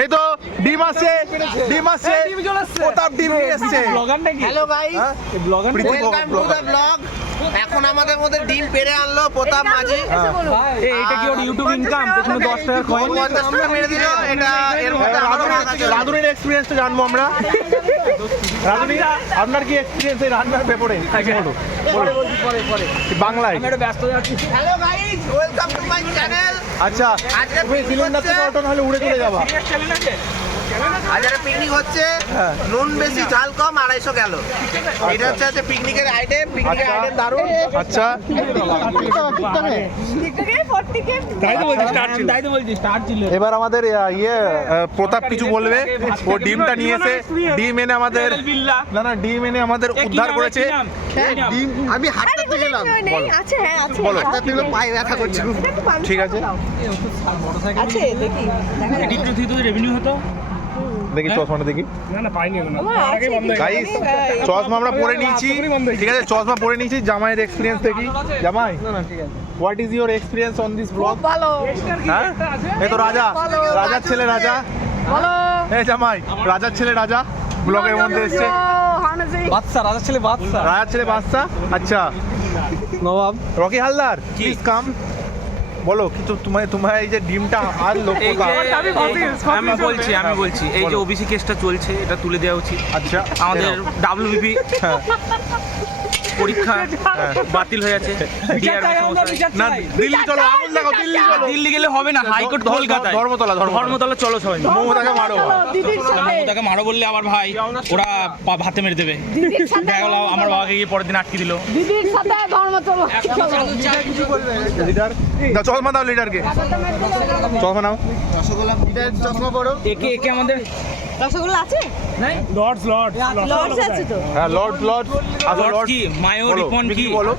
এই তো ডিম আসছে প্রতাপ ডিম নিয়ে এসেছে। Hello guys, welcome to the blog. এখন আমাদের মধ্যে ডিম পেড়ে আনলো প্রতাপ মাঝি। এটা কি ওর ইউটিউব ইনকাম? পেছনে 10 টাকার কয়েন 50 টাকা মেরে দিল। এটা এর মধ্যে আমারও ভাগ আছে। রাধুনির এক্সপিরিয়েন্সটা জানবো আমরা। রাধুনি, আপনার কি এক্সপিরিয়েন্স এই রান্নার ব্যাপারে? পরে বাংলায়। আমি একটু ব্যস্ত যাচ্ছি। Hello guys, welcome to my channel. আচ্ছা, আজকে তুমি সিলিন্ডার থেকে অটো নাহলে উড়ে চলে যাবা। আজকে পিকনিক হচ্ছে, নুন বেশি ঝাল কম 250 গেল। এটা হচ্ছে পিকনিকের আইটেম। পিকনিকের আইটেম দারুণ। আচ্ছা, তাই তো বলছি স্টার্ট ছিল। এবার আমাদের প্রতাপ কিছু বলবে। ও ডিমটা নিয়ে এসে ডিম এনে আমাদের ডিম এনে আমাদের উদ্ধার করেছে। ডিম আমি হাতটা গেলাম। আছে, হ্যাঁ আছে। বলো। হাতটা দিলে পায়ে ব্যথা করছে। ঠিক আছে, আছে দেখি এডিট যদি তো রেভিনিউ হতো। দেখি চশমাটা দেখি। না পাইনি এখন। গাইস, চশমা আমরা পরে নিয়েছি। ঠিক আছে, চশমা পরে নিয়েছি। জামাইয়ের এক্সপিরিয়েন্স দেখি। জামাই, what is your experience on this blog? ভালো। হ্যাঁ, এই তো রাজার ছেলে রাজা। ভালো। এই জামাই, রাজার ছেলে রাজা ব্লগের মধ্যে এসেছে। বাদশা, রাজার ছেলে বাদশা। রাজার ছেলে বাদশা। আচ্ছা, নবাব রকি হালদার, প্লিজ কাম। বলো কিছু। তোমার এই যে ডিমটা আর লোক আমি বলছি এই যে ওবিসি কেসটা চলছে, এটা তুলে দেওয়া উচিত। আচ্ছা, আমাদের ডাব্লিউবিপি পরীক্ষা বাতিল হয়ে আছে। না, দিল্লি চলো, আগুন লাগাও, দিল্লি চলো। দিল্লি গেলে হবে না, হাইকোর্ট কলকাতায়। ধর্মতলা চলো সবাই। মমতাকে মারো। দিদির সাথে মমতাকে মারো বললে আবার ভাই ওরা ভাতে মেরে দেবে। দেখা গেল আমার বাবাকে গিয়ে পরের দিন আটকে দিল। দিদির সাথে ধর্ম চলো। লিডার দাও, চশমা দাও লিডারকে। চশমা নাও। চশমা পরো। একে আমাদের রসগোল্লা আছে? লর্ডস লর্ডস আছে তো। হ্যাঁ, লর্ড লর্ড কি মায়ো রিপন কি বলো।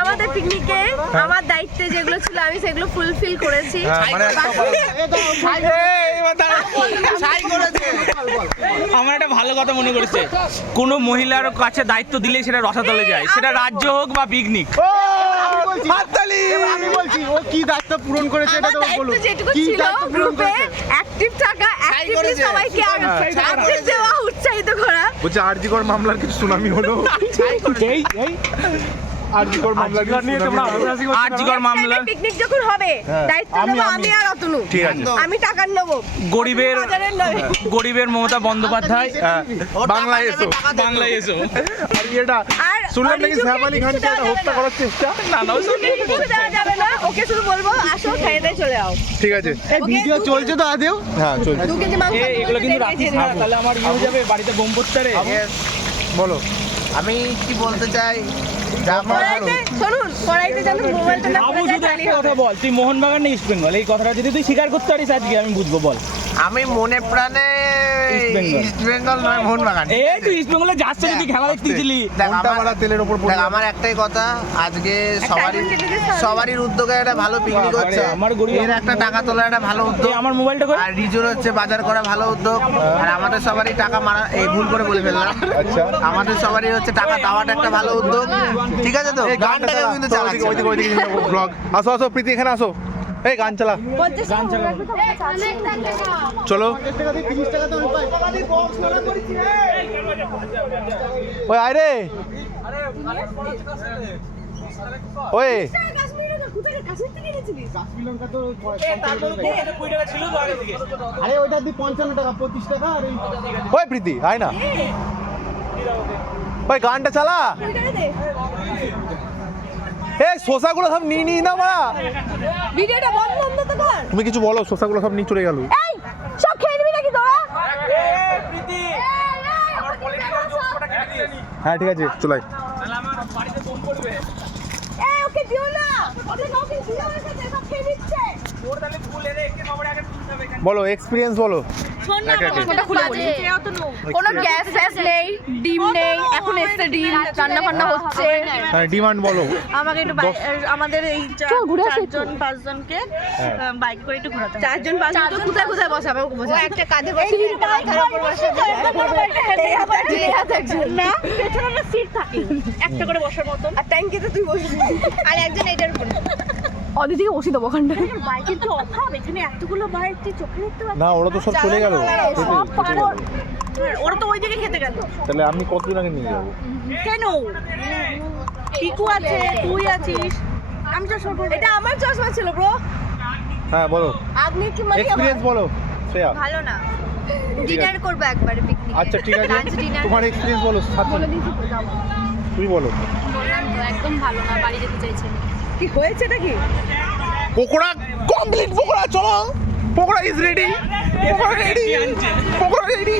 আমাদের পিকনিকে আমার দায়িত্বে যেগুলো ছিল আমি সেগুলো ফুলফিল করেছি। হ্যাঁ, মানে আমার একটা ভালো কথা মনে করেছে, কোনো মহিলার কাছে দায়িত্ব দিলে সেটা রসাতলে যায়, সেটা রাজ্য হোক বা পিকনিক। হাততালি। আমি বলছি ও কি দায়িত্ব পূরণ করেছে এটা আমার তো দায়িত্ব বলো। যেটুকু কি ছিল দায়িত্ব পূরণ গ্রুপে করেছে? অ্যাক্টিভ থাকা, অ্যাক্টিভলি করেছে। সবাইকে আপডেট দেওয়া, উৎসাহিত করা। বলছে আরজিকর মামলার কিছু সুনামি হলো। আরজিকর মামলার কিছু নিয়ে তোমরা হাসাহাসি করছো। আর্যিকর মামলা। পিকনিক যখন হবে দায়িত্ব নেবো আমি আর অতনু। ঠিক আছে। আমি টাকা নেবো, গরিবের বাজারের নয়। গরিবের মমতা বন্দ্যোপাধ্যায় হ্যাঁ, বাংলায় এসো। বাংলায় এসো। আর এটা আর শুনলাম নাকি অরিজুকে সাহেব আলী খানকে কিছু একটা দেওয়া হত্যা যাবে করার চেষ্টা। না না কিছু দেওয়া যাবে না, ওকে শুধু বলবো আসো খেয়ে দিয়ে চলে যাও। ঠিক আছে, ভিডিও চলছে তো আদেও। হ্যাঁ চলছে। 2 কেজি মাংস এগুলো কিন্তু রাখিস না, তাহলে আমার ইয়ে যাবে, বাড়িতে বোম পড়তে রে। বলো। আমি কি বলতে চাই, কড়াইতে শুনুন, কড়াইতে যেন মোবাইলটা না আবু পড়ে যায় শুধু তাহলেই একটা হবে। কথা বল, তুই মোহনবাগান না ইস্ট বেঙ্গল? এই কথাটা যদি তুই স্বীকার করতে পারিস আজকে আমি বুঝবো, বল। আমি মনে প্রাণে ইস্ট বেঙ্গল। ইস্ট বেঙ্গল নয় মোহনবাগান। এই তুই ইস্ট বেঙ্গলে যাচ্ছে যদি খেলা দেখতেছিলি। দেখ, ঘন্টা আমার- মারা তেলের উপর পড়ে দেখ, যাবে। আমার একটাই কথা, আজকে iPhone কিনে দিস তাহলে? সবারই উদ্যোগে একটা ভালো পিকনিক হচ্ছে। আমার গরিব- এর একটা টাকা তোলার একটা ভালো উদ্যোগ। এই আমার মোবাইলটা কই? আর রিজুর হচ্ছে বাজার করা ভালো উদ্যোগ। আর আমাদের সবারই টাকা মারা, এই ভুল করে বলে ফেললাম। আচ্ছা, আমাদের সবারই হচ্ছে টাকা দেওয়াটা একটা ভালো উদ্যোগ। ঠিক আছে তো? এই গানটা গানটাকে কিন্তু চালাচ্ছে। ওইদিকে ব্লগ। আসো আসো প্রীতি, এখানে আসো। এই গান চালা। গান চালা। চলো। ওই আয় রে। ওই আরে ওইটা দি 55 টাকা 25 টাকা আর এই ওই প্রীতি আয় না। ওই গানটা চালা। এই শোষাগুলো সব নিয়ে না মা। ভিডিওটা বন্ধ তো কর। তুমি কিছু বলো, শোষাগুলো সব নিয়ে চলে গেল। এই সব খেয়ে নিবি নাকি তোরা? হ্যাঁ ঠিক আছে, চলাই। এই ওকে দিও না, ওকে কাউকে দিও না, সব খেয়ে নিচ্ছে। বলো এক্সপিরিয়েন্স বলো। শোন না, ফোনটা খুলে বলি। কোনো গ্যাস ফ্যাস নেই, ডিম নেই, এখন এসছে ডিম, রান্না বান্না হচ্ছে। হ্যাঁ, ডিমান্ড বলো। আমাকে একটু আমাদের এই চারজন পাঁচজনকে বাইক করে একটু ঘোরাতে হবে। 4 জন 5 জন কোথায় কোথায় বসাবে আমাকে বোঝা। একটা কাঁধে বসে একটা মাথার উপর বসে না, পেছনে একটা সিট থাকে একটা করে বসার মতন, আর ট্যাঙ্কিতে তুই বসবি। আর একজন এটার উপর। অদিতিকে বসে দেবো ওখানটায়। বাইকের কি অভাব, এখানে এতগুলো বাইক তুই চোখে দেখতে পাচ্ছিস? না ওরা তো সব চলে গেল। সব পাগল। ওরা তো ওই দিকে খেতে গেল। তাহলে আমি কতদিন আগে নিয়ে যাবো? কেন? পিকু আছে, তুই আছিস, আমি তো সব। এটা আমার চশমা ছিল ব্রো। হ্যাঁ বলো, আপনি কি মানে এক্সপিরিয়েন্স বলো শ্রেয়া। ভালো না, ডিনার করবো একবারে পিকনিক। আচ্ছা ঠিক আছে, লাঞ্চ ডিনার তোমার এক্সপিরিয়েন্স বলো সাথী, বলে দিয়েছি তো যাবো। তুমি বলো। বললাম তো একদম ভালো না, বাড়ি যেতে চাইছে। কি হয়েছে নাকি? পকোড়া কমপ্লিট, পকোড়া চলো, pakora is ready, pakora ready, pakora ready.